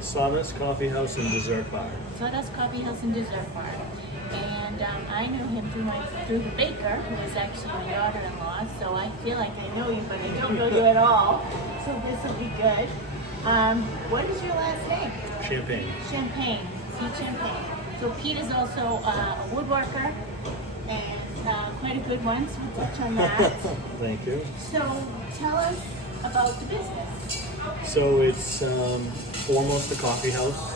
Sawdust Coffee House and Dessert Bar. Sawdust Coffee House and Dessert Bar. And I knew him through the baker, who is actually my daughter-in-law. So I feel like I know you, but I don't know you at all. So this will be good. What is your last name? Champagne. Champagne. Pete Champagne. So Pete is also a woodworker and quite a good one. So we'll touch on that. Thank you. So tell us about the business. So it's foremost a coffee house.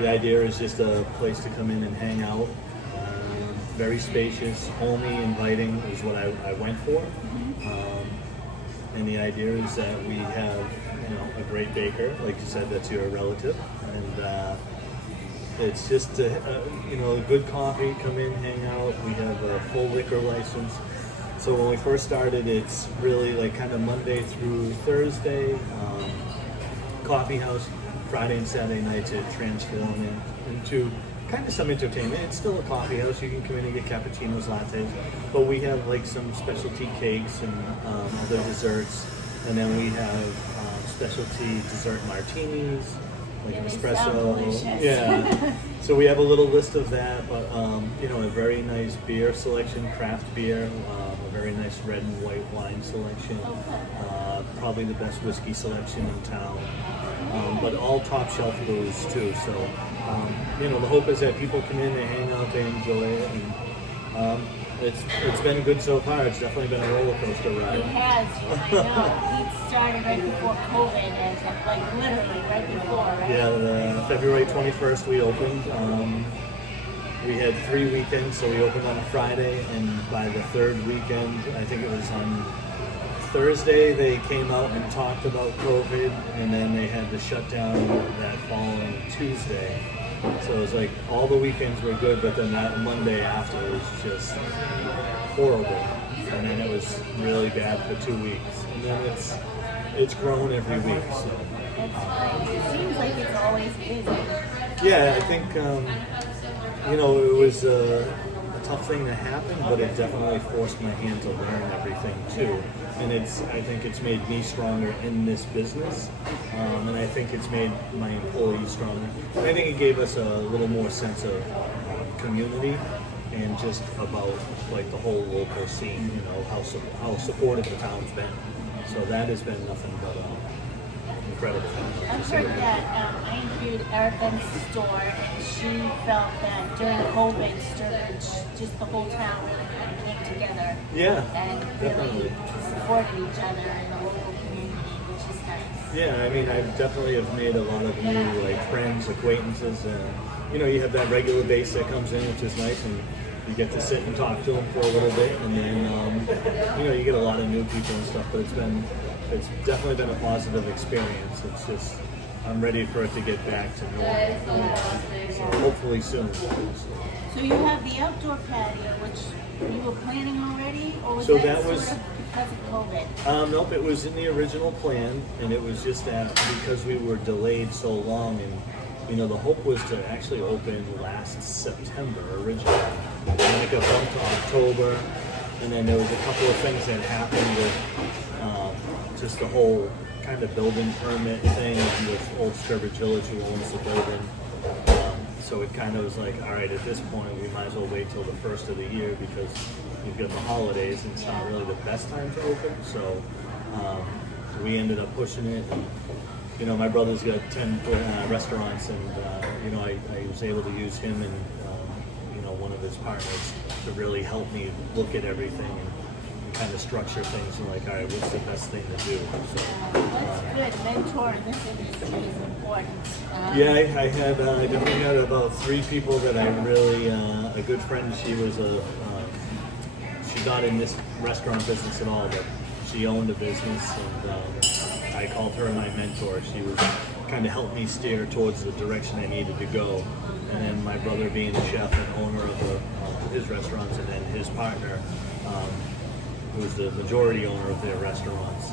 The idea is just a place to come in and hang out. Very spacious, homey, inviting is what I went for. And the idea is that we have, a great baker, like you said, that's your relative, and it's just a good coffee. Come in, hang out. We have a full liquor license. So when we first started, it's really like kind of Monday through Thursday, coffee house. Friday and Saturday nights it transformed into kind of some entertainment. It's still a coffee house. You can come in and get cappuccinos, lattes, but we have like some specialty cakes and other desserts, and then we have specialty dessert martinis, like an espresso. Yeah. So we have a little list of that, but a very nice beer selection, craft beer, a very nice red and white wine selection, probably the best whiskey selection in town. But all top shelf booze too. So, the hope is that people come in, they hang out, they enjoy it, and it's been good so far. It's definitely been a roller coaster ride. It has, I know. It started right before COVID, and like literally right before, right? Yeah, February 21st we opened. We had 3 weekends, so we opened on a Friday, and by the third weekend, I think it was on Thursday, they came out and talked about COVID, and then they had to shut down that following Tuesday. So it was like all the weekends were good, but then that Monday after was just horrible. And then it was really bad for 2 weeks. And then it's grown every week. So It seems like it's always busy. yeah, I think it was a tough thing to happen, but it definitely forced my hand to learn everything too. And I think it's made me stronger in this business, and I think it's made my employees stronger. And I think it gave us a little more sense of community and just about like the whole local scene. How supportive the town's been. So that has been nothing but incredible. I've heard that I interviewed Erica's store, and she felt that during COVID, just the whole town really kind of came together. Yeah, And definitely. really supported each other in the local community, which is nice. Yeah, I mean, I definitely have made a lot of new friends, acquaintances, and you have that regular base that comes in, which is nice, and you get to sit and talk to them for a little bit, and then you get a lot of new people and stuff. But it's definitely been a positive experience. It's just I'm ready for it to get back to normal, so hopefully soon. So you have the outdoor patio, which you were planning already, or was So that that was- sort of because of COVID? Nope, it was in the original plan, and it was just that because we were delayed so long, and the hope was to actually open last September originally, and then it got bumped to October, and then there was a couple of things that happened with just the whole kind of building permit thing with Old Sturbridge Village, who owns the building. So it kind of was like, all right, at this point, we might as well wait till the first of the year because you've got the holidays and it's not really the best time to open. So we ended up pushing it. And, my brother's got 10 restaurants, and I was able to use him and one of his partners to really help me look at everything and kind of structure things and like, all right, what's the best thing to do? So That's good. Mentor in this industry is important. yeah, I definitely had about 3 people that I really a good friend. She was she's not in this restaurant business at all, but she owned a business, and I called her my mentor. She was kind of helped me steer towards the direction I needed to go. And then my brother being a chef and owner of his restaurants, and then his partner, who was the majority owner of their restaurants.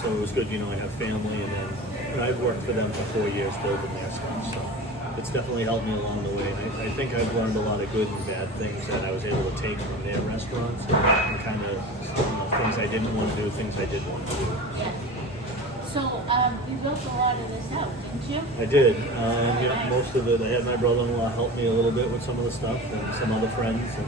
So it was good, I have family, and then I've worked for them for 4 years building their stuff. So it's definitely helped me along the way. And I think I've learned a lot of good and bad things that I was able to take from their restaurants, and kind of things I didn't want to do, things I did want to do. Yeah. So you built a lot of this out, didn't you? I did. Yeah, most of it. I had my brother-in-law help me a little bit with some of the stuff, and some other friends, and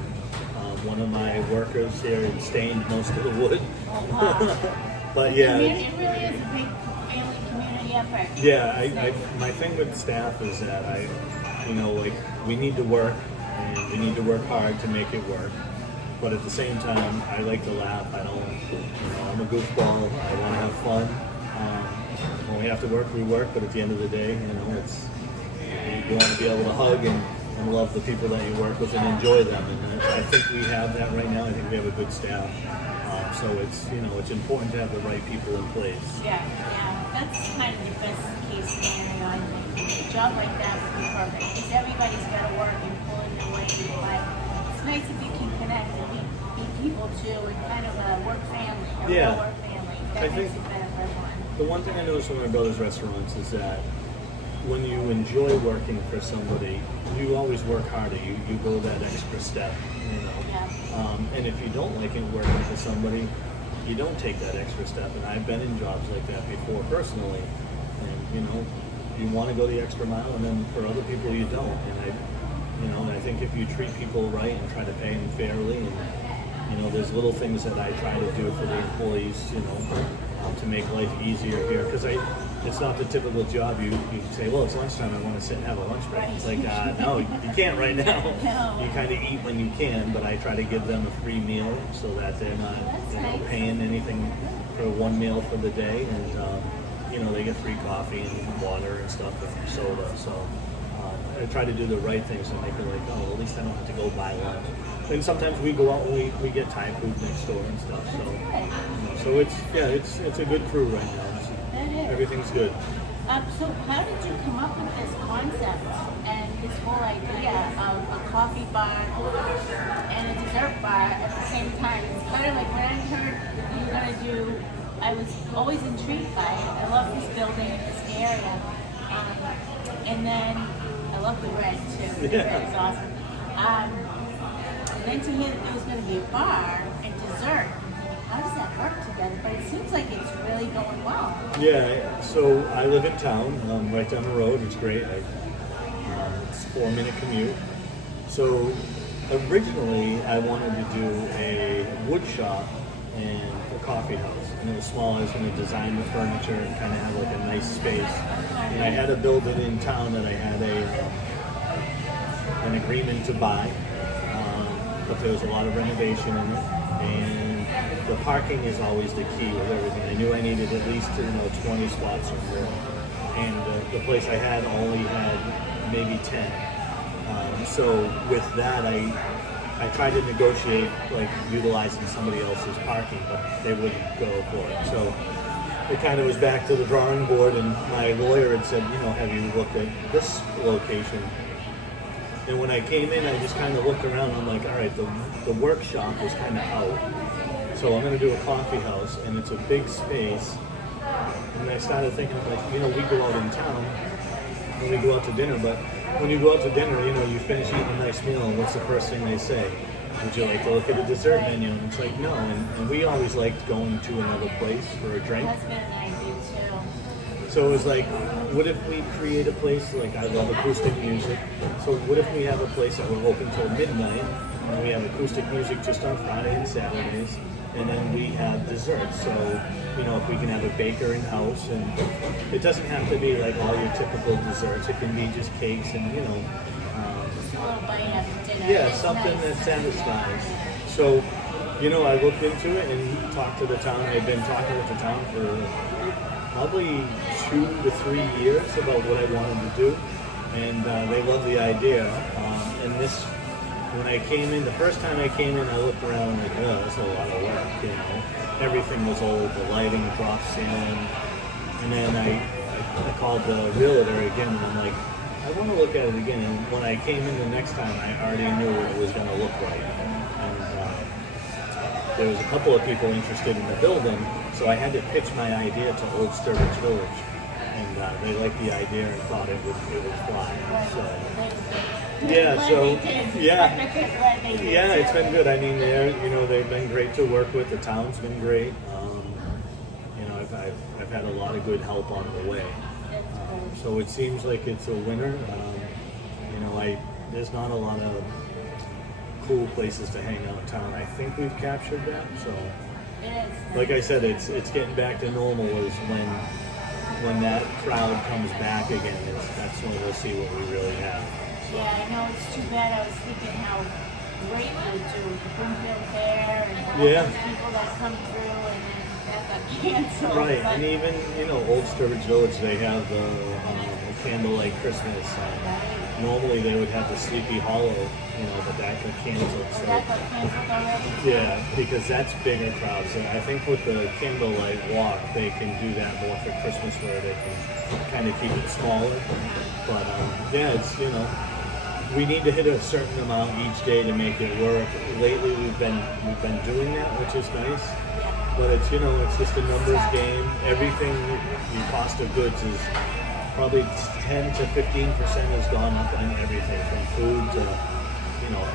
one of my workers here had stained most of the wood. Oh, wow. But yeah, It really is a big family community effort. yeah. My thing with staff is that like we need to work, and we need to work hard to make it work. But at the same time, I like to laugh. I don't, I'm a goofball. I want to have fun. When we have to work, we work. But at the end of the day, it's you want to be able to hug and love the people that you work with and enjoy them. And I think we have that right now. I think we have a good staff. So it's important to have the right people in place. Yeah. That's kind of the best case scenario. I think a job like that would be perfect because everybody's got to work and pull in their weight. But it's nice if you can connect and meet people too, and kind of a work family, a real work family. That makes it better for everyone. The one thing I noticed with my brother's restaurants is that when you enjoy working for somebody, you always work harder. You go that extra step, Yeah. And if you don't like it working for somebody, you don't take that extra step. And I've been in jobs like that before personally. And you want to go the extra mile, and then for other people you don't. And I think if you treat people right and try to pay them fairly, and there's little things that I try to do for the employees, to make life easier here, because it's not the typical job. You say, well, it's lunchtime, I want to sit and have a lunch break. It's like, no, you can't right now. No. You kind of eat when you can, but I try to give them a free meal so that they're not Nice. paying anything for one meal for the day, and they get free coffee and water and stuff and soda. So I try to do the right things to make it like, oh, at least I don't have to go buy lunch. And sometimes we go out and we get Thai food next door and stuff. So it's a good crew right now. That is. Everything's good. So how did you come up with this concept and this whole idea of a coffee bar and a dessert bar at the same time? It's kind of like when I heard you were going to do, I was always intrigued by it. I love this building, this area. And then I love the red too. The red is awesome. And then to hear that there was going to be a bar and dessert, how does that work together? But it seems like it's really going well. Yeah, so I live in town, right down the road. It's great. It's a 4-minute commute. So originally I wanted to do a wood shop and a coffee house. And it was small. I was going to design the furniture and kind of have like a nice space. And I had a building in town that I had an agreement to buy. But there was a lot of renovation in it, and the parking is always the key with everything. I knew I needed at least 20 spots or more, and the place I had only had maybe 10. So with that, I tried to negotiate like utilizing somebody else's parking, but they wouldn't go for it. So it kind of was back to the drawing board, and my lawyer had said, have you looked at this location? And when I came in, I just kind of looked around. I'm like, all right, the workshop is kind of out. So I'm going to do a coffee house, and it's a big space. And I started thinking, like, we go out in town, and we go out to dinner. But when you go out to dinner, you finish eating a nice meal, and what's the first thing they say? Would you like to look at the dessert menu? And it's like, no. And we always liked going to another place for a drink. That's been an idea too. So it was like, what if we create a place, like I love acoustic music, so what if we have a place that we're open till midnight, and we have acoustic music just on Friday and Saturdays, and then we have desserts. So, if we can have a baker in-house, and it doesn't have to be like all your typical desserts, it can be just cakes and, Just a little bite after dinner. yeah, It's something nice. that satisfies. So, I looked into it and talked to the town. I've been talking with the town for probably 2 to 3 years about what I wanted to do, and they love the idea. And when I came in, the first time I came in, I looked around like, oh, that's a lot of work, Everything was old, the lighting, drop ceiling, and then I called the realtor again, and I'm like, I want to look at it again. And when I came in the next time, I already knew it was going to look like. And there was a couple of people interested in the building, so I had to pitch my idea to Old Sturbridge Village, and they liked the idea and thought it would fly. So yeah, it's been good. I mean, they've been great to work with. The town's been great. I've had a lot of good help on the way. So it seems like it's a winner. There's not a lot of cool places to hang out in town. I think we've captured that. So, like I said, it's getting back to normal. Is when that crowd comes back again. That's when we'll see what we really have. Yeah, I know it's too bad. I was thinking how great we would do with the Bloomfield Fair and all those people that come through, and then that got canceled. Right, but, and even Old Sturbridge Village, they have a candlelight Christmas. Normally they would have the Sleepy Hollow, but that got canceled. So that got canceled already? Yeah, because that's bigger crowds. And I think with the candlelight walk, they can do that more for Christmas, where they can kind of keep it smaller. But it's we need to hit a certain amount each day to make it work. Lately, we've been doing that, which is nice. But it's it's just a numbers game. Everything in cost of goods is probably 10 to 15% has gone up on everything, from food to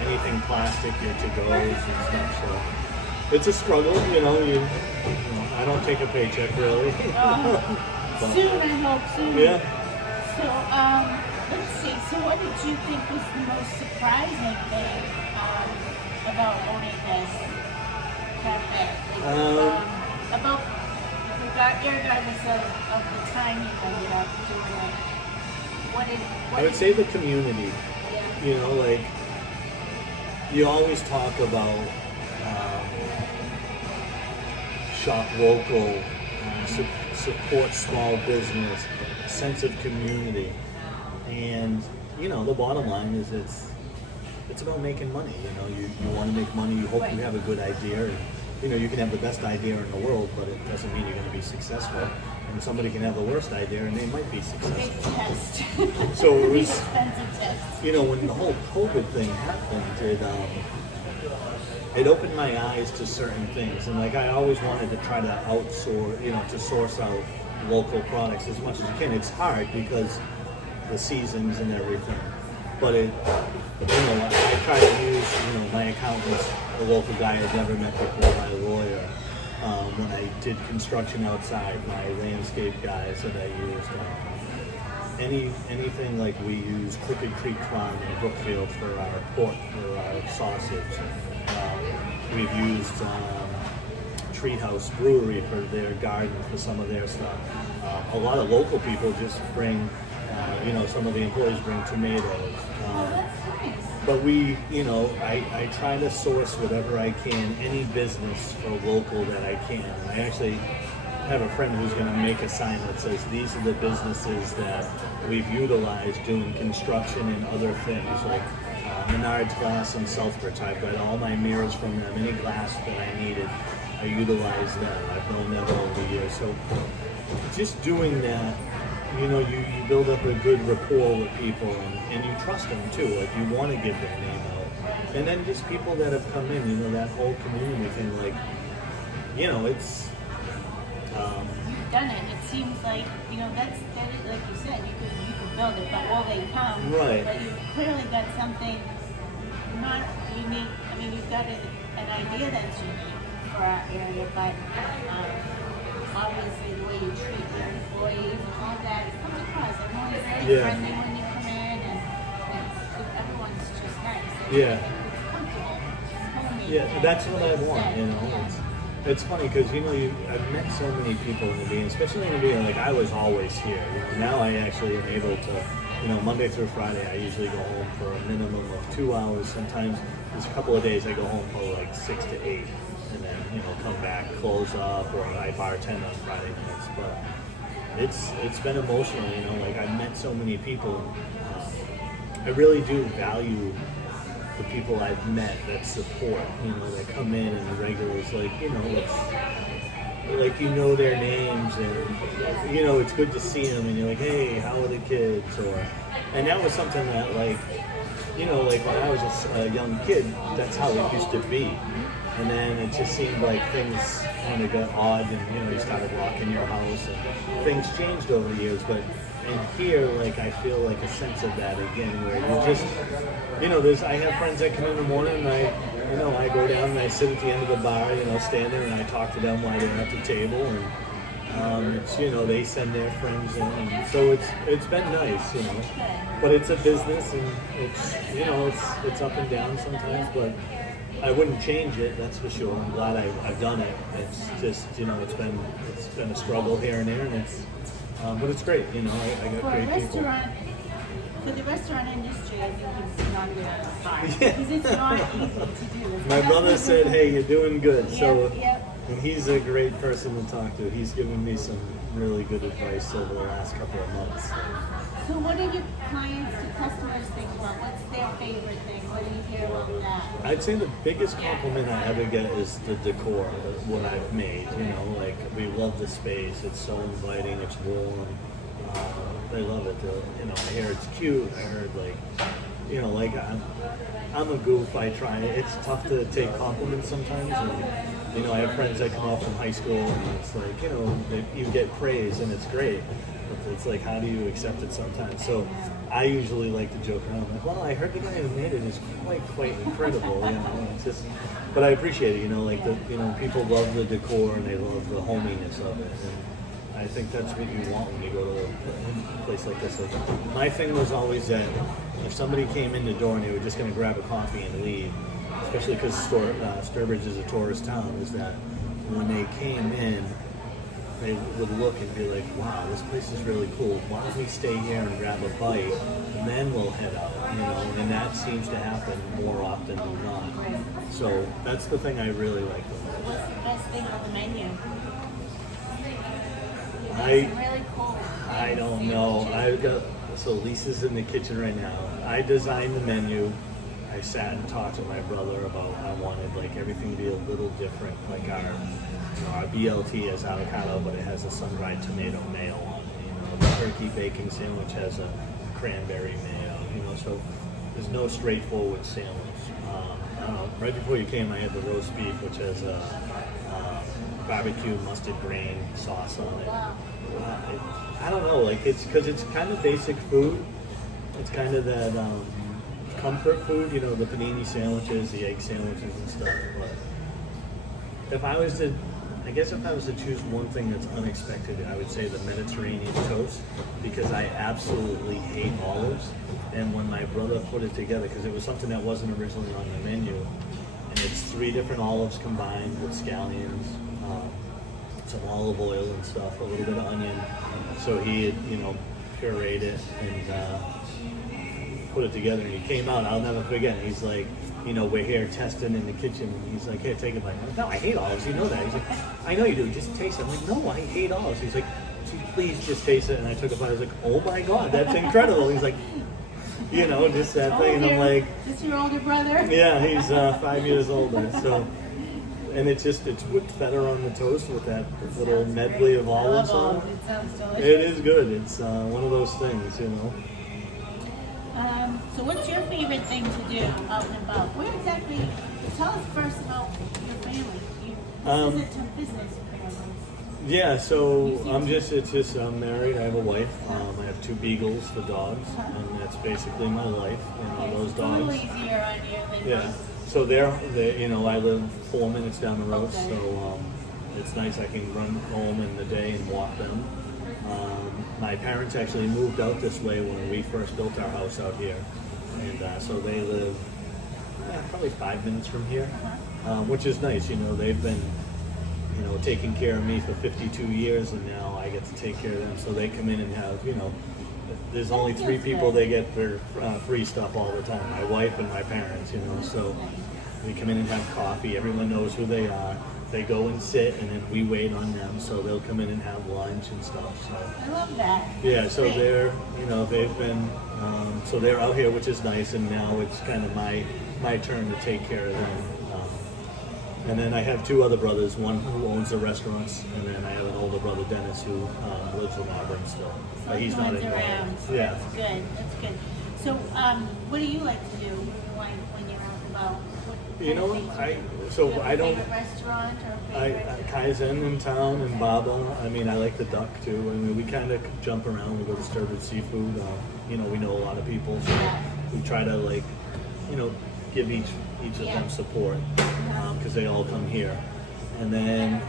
anything plastic, your to-goes and stuff. So it's a struggle. I don't take a paycheck really. But, soon, I hope soon. Yeah. So let's see. So what did you think was the most surprising thing about owning this cafe? About regardless of the time you ended up doing it. What I would say the community. Yeah. You always talk about shop local, support small business, sense of community, and the bottom line is it's about making money. You want to make money. You hope you have a good idea. And, you can have the best idea in the world, but it doesn't mean you're going to be successful. And somebody can have the worst idea, and they might be successful. Big test. So it was expensive test. when the whole COVID thing happened, it opened my eyes to certain things. And I always wanted to try to outsource, to source out local products as much as you can. It's hard because the seasons and everything. But I try to use, my accountants, the local guy I'd never met before, my lawyer. When I did construction outside, my landscape guys that I used. Anything like we use Crooked Creek Farm in Brookfield for our pork, for our sausage. We've used Treehouse Brewery for their garden, for some of their stuff. A lot of local people just bring, some of the employees bring tomatoes. But I try to source whatever I can, any business for local that I can. I actually have a friend who's going to make a sign that says, these are the businesses that we've utilized doing construction and other things, like Menard's Glass in Southbridge. I've got all my mirrors from them. Any glass that I needed, I utilize them. I've known them over the years. So just doing that, you build up a good rapport with people, and you trust them too. You want to give their name out. And then just people that have come in, that whole community thing, it's... You've done it. It seems like, that is, like you said, you could build it, but will they come? Right. But you've clearly got something not unique. I mean, you've got an idea that's unique for our area, but obviously the way you treat your employees and all that, it comes across. Everyone's very friendly when you come in, and everyone's just nice. It's comfortable. It's homey. Yeah, that's what I want, It's funny because, I've met so many people in the beginning, especially in the beginning, I was always here. Now I actually am able to, Monday through Friday, I usually go home for a minimum of 2 hours. Sometimes there's a couple of days I go home for 6 to 8. And then, come back, close up, or I bartend on Friday nights. But it's been emotional, I've met so many people. I really do value the people I've met that support, that come in and the regulars, it's their names, and it's good to see them, and you're like, hey, how are the kids? And that was something that when I was a young kid, that's how it used to be. And then it just seemed like things kind of got odd, and you started locking your house, and things changed over the years. But in here, I feel a sense of that again, where you just, I have friends that come in the morning, and I go down and I sit at the end of the bar, stand there, and I talk to them while they're at the table, and It's they send their friends in, and so it's been nice, But it's a business, and it's up and down sometimes, but I wouldn't change it. That's for sure. I'm glad I've done it. It's just it's been a struggle here and there, and but it's great. I got For a great people. restaurant, for the restaurant industry, I think it's not good advice because it's not easy to do this. My brother said, "Hey, you're doing good." So, Yep. and he's a great person to talk to. He's given me some really good advice over the last couple of months. So what do your clients and customers think about? What's their favorite thing? What do you hear about that? I'd say the biggest compliment I ever get is the decor, what I've made. Like we love the space. It's so inviting. It's warm. They love it. I hear it's cute. I heard like I'm a goof. I try. It's tough to take compliments sometimes. And, I have friends that come off from high school, and it's like you get praise, and it's great. But it's like, how do you accept it sometimes? So I usually like to joke around. Like, well, I heard the guy who made it is quite incredible. It's just. But I appreciate it. Like people love the decor and they love the hominess of it. And I think that's what you want when you go to a place like this. Like, my thing was always that if somebody came in the door and they were just going to grab a coffee and leave, especially because Sturbridge is a tourist town, is that when they came in, they would look and be like, wow, this place is really cool. Why don't we stay here and grab a bite, and then we'll head out, And that seems to happen more often than not. So that's the thing I really like. What's the best thing on the menu? Really cool. I don't know. So Lisa's in the kitchen right now. I designed the menu. I sat and talked to my brother about I wanted like everything to be a little different, like our BLT has avocado, but it has a sun-dried tomato mayo on it. The turkey bacon sandwich has a cranberry mayo. So there's no straightforward sandwich. Right before you came, I had the roast beef, which has a barbecue mustard grain sauce on it. Wow. I don't know, like it's because it's kind of basic food. It's kind of that comfort food, the panini sandwiches, the egg sandwiches and stuff. But if I was to choose one thing that's unexpected, I would say the Mediterranean toast, because I absolutely hate olives. And when my brother put it together, because it was something that wasn't originally on the menu, and it's 3 different olives combined with scallions, some olive oil and stuff, a little bit of onion. So he had, pureed it and put it together, and he came out. I'll never forget. He's like, we're here testing in the kitchen, and he's like, here, take a bite. I'm like, no, I hate olives. You know that. He's like, I know you do. Just taste it. I'm like, no, I hate olives. He's like, please just taste it. And I took a bite. I was like, oh my god, that's incredible. He's like, just that thing. And I'm like, is this your older brother? Yeah, he's 5 years older. So. And it's whipped feta on the toast with that little medley of olives on it. It sounds delicious. It is good. It's one of those things, So what's your favorite thing to do out and about? Where exactly, tell us first about your family. This isn't a business family. Yeah, so I'm married. I have a wife. I have 2 beagles, the dogs, and that's basically my life. Those dogs. It's a little easier on you than Yeah. So I live 4 minutes down the road, so it's nice. I can run home in the day and walk them. My parents actually moved out this way when we first built our house out here, and so they live probably 5 minutes from here, which is nice. They've been taking care of me for 52 years, and now I get to take care of them. So they come in and have there's only 3 people they get for free stuff all the time. My wife and my parents, So we come in and have coffee. Everyone knows who they are. They go and sit, and then we wait on them. So they'll come in and have lunch and stuff. So I love that. yeah. So they're they've been so they're out here, which is nice. And now it's kind of my turn to take care of them. And then I have 2 other brothers, one who owns the restaurants, and then I have an older brother, Dennis, who lives in Auburn still. So He's not in around. Yeah. That's good. That's good. So, what do you like to do when you're out and about? I don't. Favorite restaurant or favorite? Kaizen in town and Baba. I like the duck too. We kind of jump around. We go to Sturbridge Seafood. We know a lot of people, so we try to give each of them support because they all come here. And then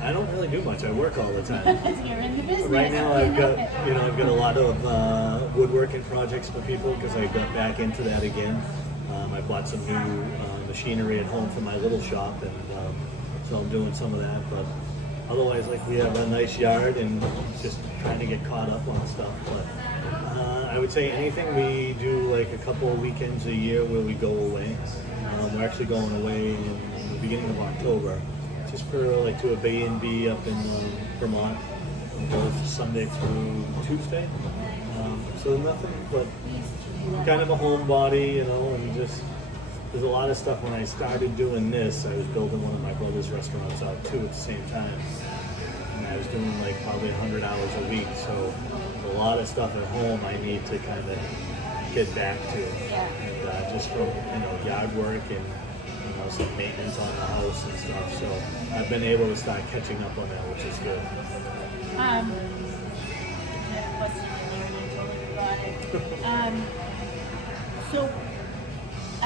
I don't really do much. I work all the time. You're in the business. Right now, I've got a lot of woodworking projects for people because I got back into that again. I bought some new machinery at home for my little shop, and so I'm doing some of that. But otherwise, like, we have a nice yard and just trying to get caught up on stuff. But I would say anything we do, like a couple of weekends a year where we go away. We're actually going away in the beginning of October, just for like to a B&B up in Vermont. Both Sunday through Tuesday. So nothing but kind of a homebody, you know, and just there's a lot of stuff. When I started doing this, I was building one of my brother's restaurants out too at the same time. And I was doing like probably 100 hours a week. So a lot of stuff at home I need to kind of get back to. And just from, you know, yard work and, you know, some maintenance on the house and stuff. So I've been able to start catching up on that, which is good. I had a question in there and I totally forgot it. So, I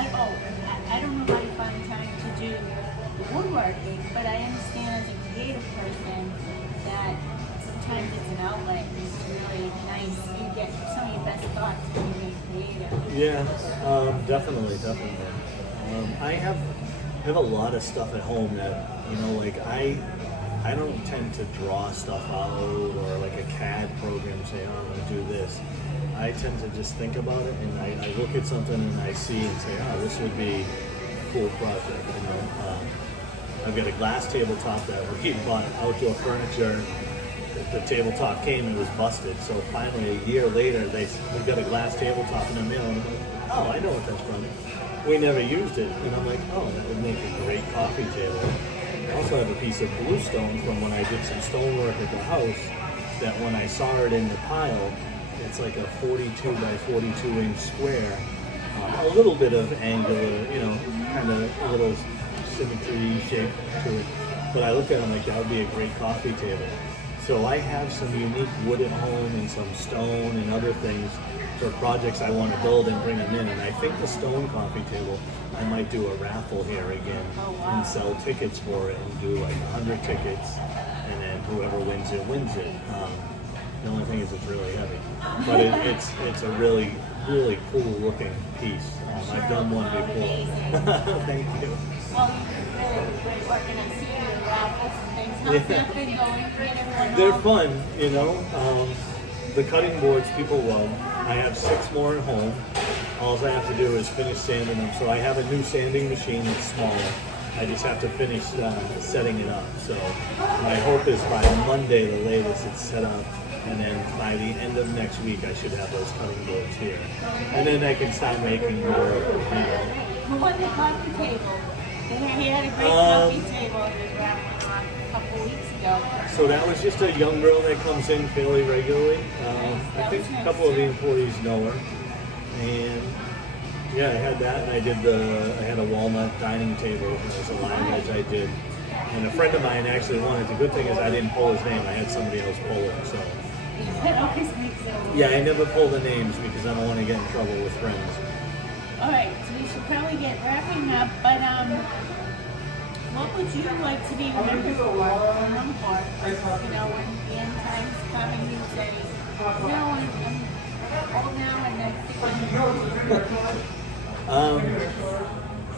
don't know how you find time to do woodworking, but I understand as a creative person that sometimes it's an outlet and it's really nice. You get some of your best thoughts when you're being creative. Yeah, definitely. I have a lot of stuff at home that, you know, like I don't tend to draw stuff out or like a CAD program say, oh, I'm going to do this. I tend to just think about it, and I look at something and I see and say, oh, this would be a cool project. You know, I've got a glass tabletop that we bought outdoor furniture. The tabletop came and it was busted. So finally, a year later, we got a glass tabletop in the mail, and I'm like, oh, I know what that's from. We never used it, and I'm like, oh, that would make a great coffee table. I also have a piece of bluestone from when I did some stonework at the house that when I saw it in the pile, it's like a 42 by 42 inch square. A little bit of angular, you know, kind of a little symmetry shape to it. But I looked at it, I'm like, that would be a great coffee table. So I have some unique wood at home and some stone and other things for projects I want to build and bring them in. And I think the stone coffee table, I might do a raffle here again and sell tickets for it and do like 100 tickets, and then whoever wins it wins it. The only thing is it's really heavy, but it's a really, really cool looking piece. I've done one before. Thank you. Well, really great work, and I see you in raffles and things. How's that been going? Great, everyone. They're fun, you know. The cutting boards people love. I have 6 more at home. All I have to do is finish sanding them. So I have a new sanding machine that's smaller. I just have to finish setting it up. So my hope is by Monday, the latest, it's set up. And then by the end of next week, I should have those cutting boards here. And then I can start making more, you know. Who won the coffee table? He had a great coffee table he was raffling off a couple weeks ago. So that was just a young girl that comes in fairly regularly. I think a couple of the employees know her. And yeah, I had that, and I had a walnut dining table as a line edge I did. And a friend of mine actually won it. The good thing is I didn't pull his name. I had somebody else pull it. So That always makes it. yeah, I never pull the names because I don't want to get in trouble with friends. All right, so we should probably get wrapping up. But what would you like to be remembered for? You know, when the end time's coming, you say, no, I'm old now, and I think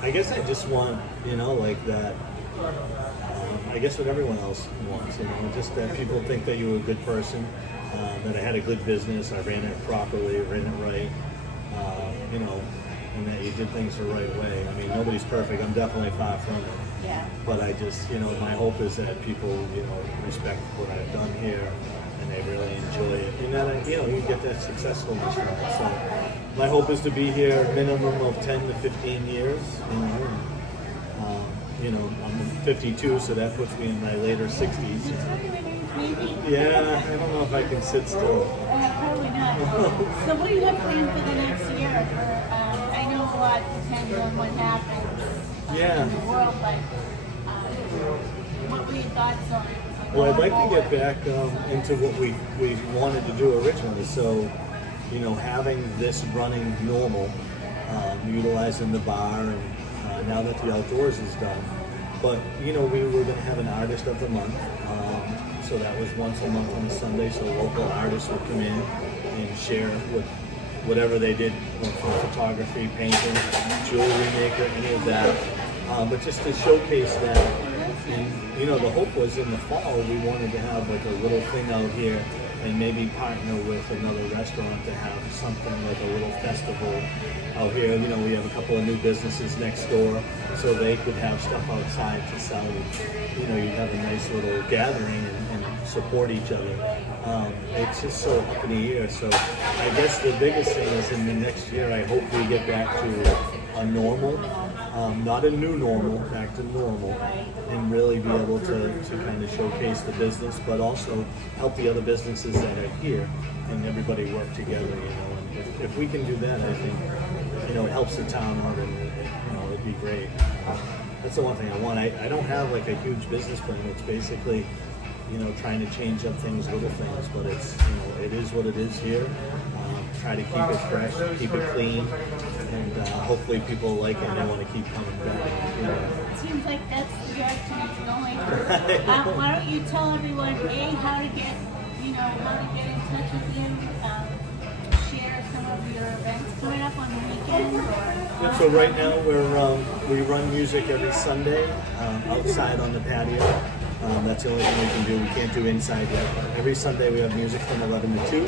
I guess I just want, you know, like that. I guess what everyone else wants, you know, just that people think that you were a good person, that I had a good business, I ran it properly, ran it right, you know, and that you did things the right way. I mean, nobody's perfect. I'm definitely far from it. yeah. But I just, you know, my hope is that people, you know, respect what I've done here and they really enjoy it. And that, you know, you get that successfulness from it. So my hope is to be here a minimum of 10 to 15 years, you know. You know, I'm 52, so that puts me in my later 60s. Maybe. Yeah, I don't know if I can sit still. Probably not. So what do you have planned for the next year? I know a lot depends on what happens in the world, but what were your thoughts on Well, I'd like to get back into what we wanted to do originally. So, you know, having this running normal, utilizing the bar, and now that the outdoors is done, But we were going to have an artist of the month. So that was once a month on a Sunday. So local artists would come in and share whatever they did, from photography, painting, jewelry maker, any of that. But just to showcase that. And the hope was in the fall we wanted to have like a little thing out here and maybe partner with another restaurant to have something like a little festival out here. We have a couple of new businesses next door, so they could have stuff outside to sell. You'd have a nice little gathering and support each other. It's just so up in the air. So I guess the biggest thing is in the next year, I hope we get back to a normal, not a new normal, back to normal, and really be able to kind of showcase the business, but also help the other businesses that are here and everybody work together, And if we can do that, I think, it helps the town out, and, it'd be great. That's the one thing I want. I don't have like a huge business plan. It's basically, trying to change up things, little things, but it's, it is what it is here. Try to keep it fresh, keep it clean, and hopefully people like it and they want to keep coming back. It seems like that's the direction it's going. Why don't you tell everyone, how to get in touch with you, share some of your events coming up on the weekend? So right now we run music every Sunday outside on the patio. That's the only thing we can do. We can't do inside yet. Every Sunday we have music from 11 to 2.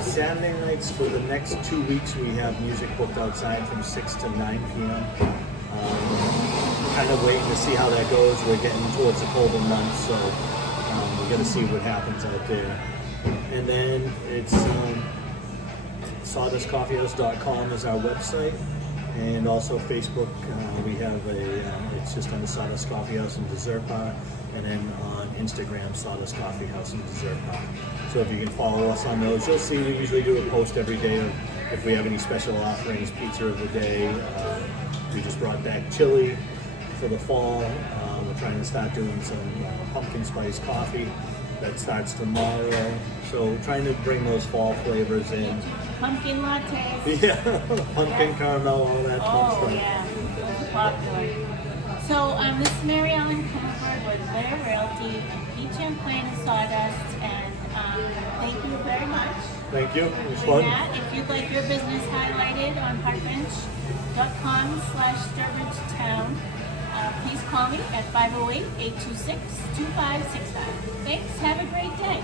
Saturday nights for the next 2 weeks we have music booked outside from 6 to 9 p.m. Kind of waiting to see how that goes. We're getting towards the colder months, so we got to see what happens out there. And then it's sawdustcoffeehouse.com is our website, and also Facebook. We have it's just on the Sawdust Coffee House and Dessert Bar, and then on Instagram, Sawdust Coffee House and Dessert Bar. So if you can follow us on those, you'll see we usually do a post every day of if we have any special offerings, pizza of the day. We just brought back chili for the fall. We're trying to start doing some pumpkin spice coffee that starts tomorrow. So trying to bring those fall flavors in. Pumpkin lattes. Yeah, pumpkin caramel, all that fun stuff. Oh yeah, those are popular. So this is Mary Ellen Comerford with Blair Realty, Peach and Plain and Sawdust, and thank you very much. Thank you. It was for fun. that. If you'd like your business highlighted on parkbench.com/SturbridgeTown, please call me at 508-826-2565. Thanks. Have a great day.